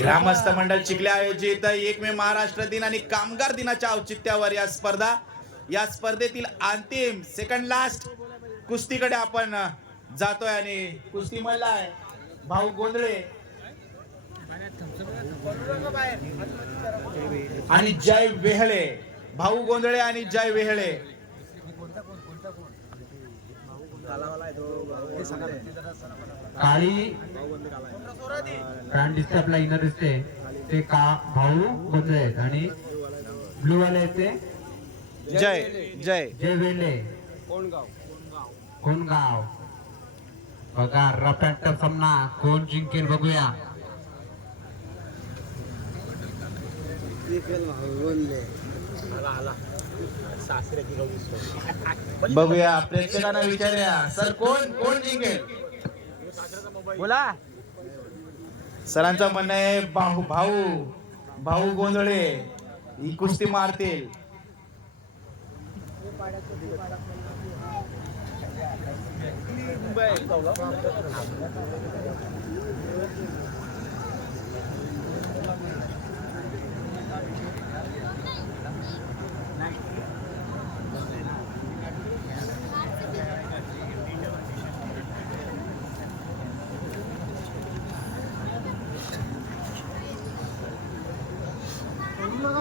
ग्रामस्थ मंडळ चिखले आयोजित एक मे महाराष्ट्र दिन आणि कामगार दिनाच्या औचित्यावर या स्पर्धा. या स्पर्धेतील अंतिम सेकंड लास्ट कुस्तीकडे आपण जातोय आणि कुस्ती मल्ला आहे भाऊ गोंधळे. आणि जय वेहळे भाऊ गोंधळे आणि जय वेहळे. काळी पॅन्ट दिसते आपला इनर दिसते ते का भाऊ गोंधळे आहेत. आणि ब्लू वाले आहेत ते? जय जय. जय वेले. कोण गाव बघा रफ अँड टफ सामना. कोण जिंकेल बघूया. बघूया प्रेक्षकांना विचारूया. सर कोण कोण जिंकेल बोला. सरांचं म्हणणं आहे भाऊ भाऊ भाऊ गोंधळे ही कुस्ती मारतील.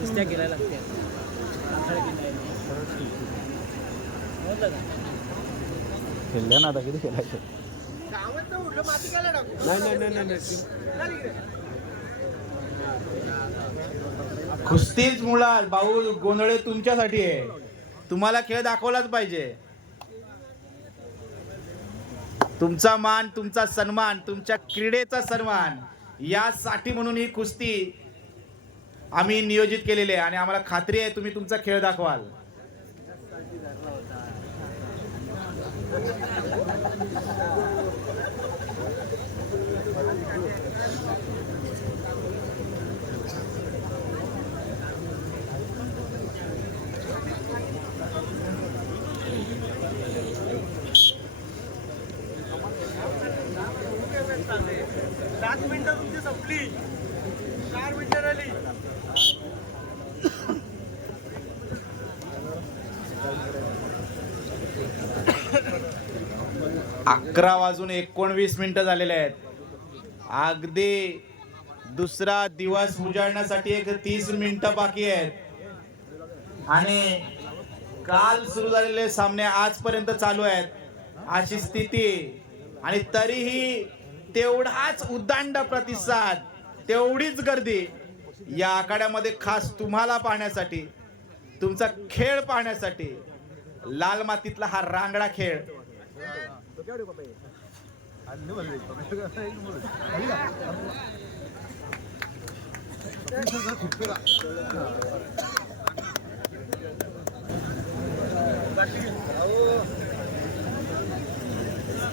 कुस्त्या केल्या लागतात खेळल्या ना आता किती खेळायचं? नाही नाही कुस्तीच मुळात भाऊ गोंधळे तुमच्यासाठी आहे. तुम्हाला खेळ दाखवलाच पाहिजे. तुमचा मान तुमचा सन्मान तुमच्या क्रीडेचा सन्मान यासाठी म्हणून ही कुस्ती आम्ही नियोजित केलेली आहे आणि आम्हाला खात्री आहे तुम्ही तुमचा खेळ दाखवाल. सात मिनिटं तुमची संपली. चार मिनिटं राहिली. अकरा वाजून एकोणवीस मिनिटं झालेले आहेत. अगदी दुसरा दिवस उजाडण्यासाठी एक तीस मिनिटं बाकी आहेत. आणि काल सुरू झालेले सामने आजपर्यंत चालू आहेत. अशी स्थिती. आणि तरीही तेवढाच उद्दांड प्रतिसाद तेवढीच गर्दी या आखाड्यामध्ये खास तुम्हाला पाहण्यासाठी तुमचा खेळ पाहण्यासाठी लाल मातीतला हा रांगडा खेळ.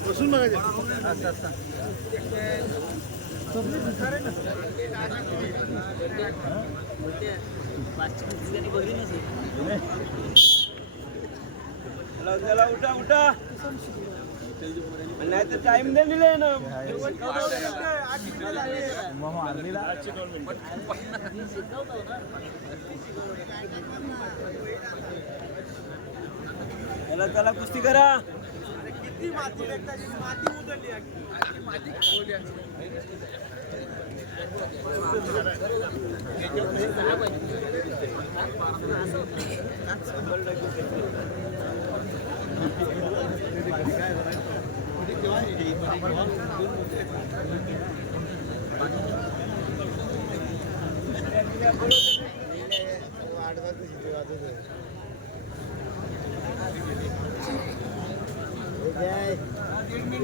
बसून बघायचे उठा उठा नाही तर टाइम नाही दिले ना याला त्याला कुस्ती करा किती माती माती टाकतात, माती उधळली आहे.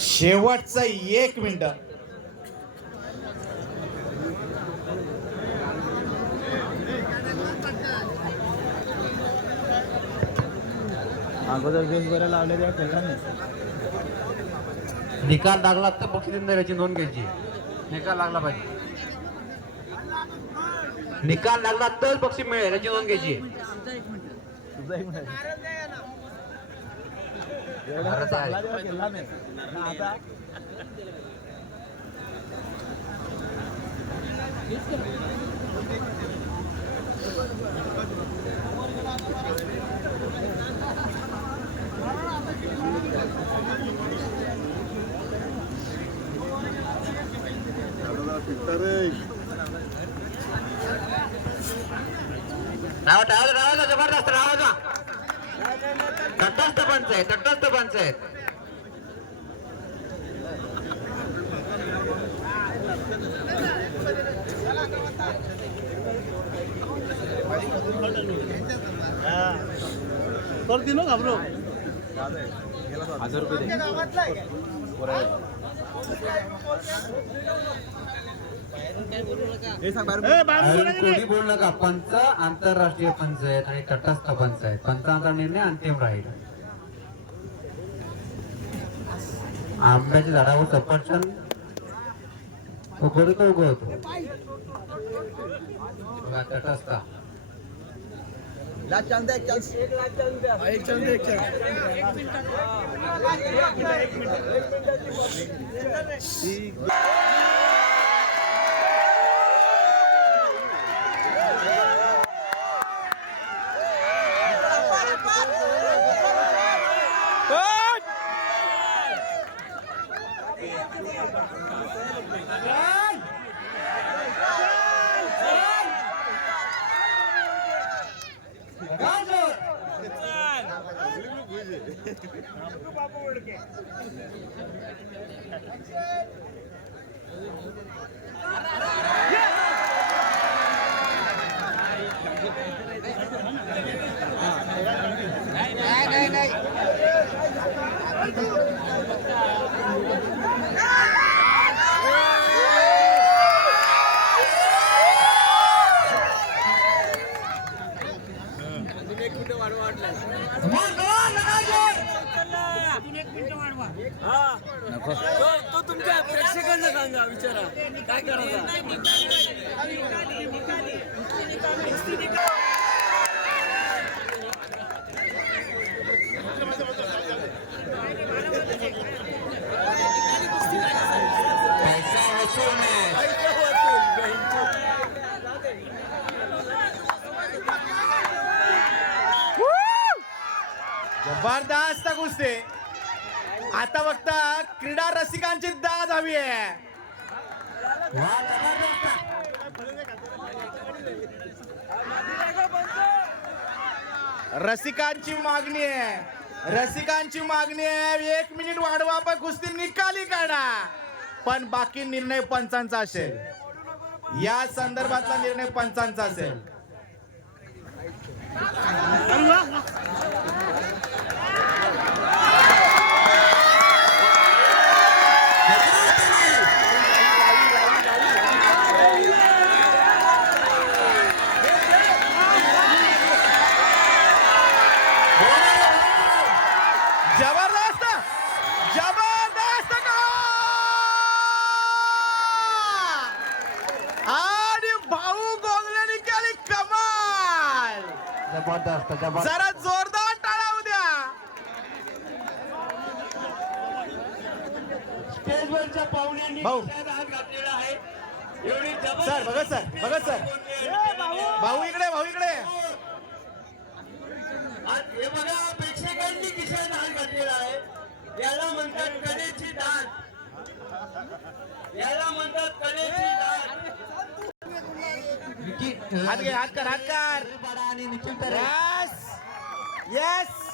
शेवटचा एक मिनिट. अगोदर बेस बरं लावले तेव्हा खेळला नाही. निकाल लागला तर बक्षीस याची नोंद घ्यायची. निकाल लागला पाहिजे. निकाल लागला तर बक्षीस मिळेल याची नोंद घ्यायची. तुझा एक मिनिट भारत आहे. तटस्थ पंचायत तटस्थ पंचायत घाबरो. हजार रुपये आहे कोणी नाही. बोल नका. पंच आंतरराष्ट्रीय पंच आहेत आणि तटस्थ पंच आहेत. पंचांचा निर्णय अंतिम राहील. आंब्याच्या झाडावर सफरचंद उगवतो. तो उगवतो तटस्थ लास्ट द्या एक चान्स एक लास्ट एक चंद. एक चंद हा तो तो तुमच्या प्रेक्षकांना सांगा विचारा काय करायचं बरदास्त कुस्ती आता बघता क्रीडा दाद हवी आहे. रसिकांची मागणी आहे. रसिकांची मागणी आहे. एक मिनिट वाढवा पण कुस्ती निकाली काढा. पण बाकी निर्णय पंचांचा असेल. या संदर्भातला निर्णय पंचांचा असेल जबरदस्त जबरदस्त goal! आणि भाऊ गोगलेने केली कमाल जबरदस्त जबरदस्त. जरा जोरदार टाळा उद्या स्टेजवरच्या पाहुण्यांनी भाऊ. खिशात हात घातलेला आहे. एवढी जबरदस्त सर बघा सर बघा सर. भाऊ. इकडे भाऊ इकडे. आज हे बघा प्रेक्षकांनी खिशात हात घातलेला आहे. याला म्हणतात कलेची दाद. याला म्हणतात कलेची दाद. हात घे हात कर हात कर. यस